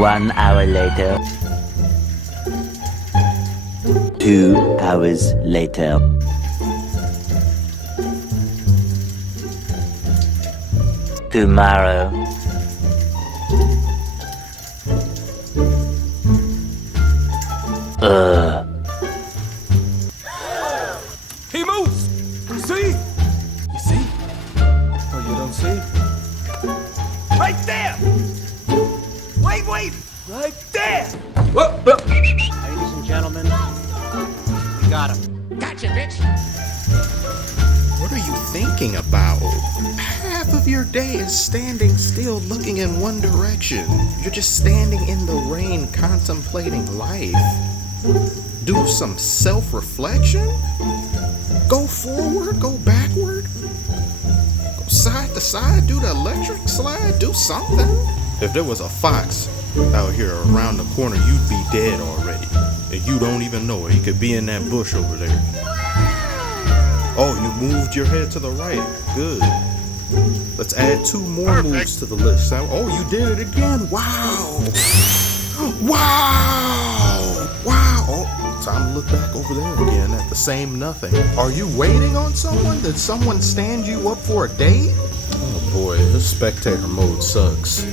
1 hour later. 2 hours later. Tomorrow. He moves! You see? You see? Oh, you don't see? Right there! Wait! Right there! Whoa. Ladies and gentlemen, we got him. Gotcha, bitch. What are you thinking about? Half of your day is standing still looking in one direction. You're just standing in the rain contemplating life. Do some self-reflection? Go forward, go backward, go side to side, do the electric slide, do something. If there was a fox out here around the corner, you'd be dead already. And you don't even know it. He could be in that bush over there. Oh, you moved your head to the right. Good. Let's add 2 more moves to the list. Oh, you did it again. Wow. Wow. Oh, time to look back over there again at the same nothing. Are you waiting on someone? Did someone stand you up for a date? Oh boy, this spectator mode sucks.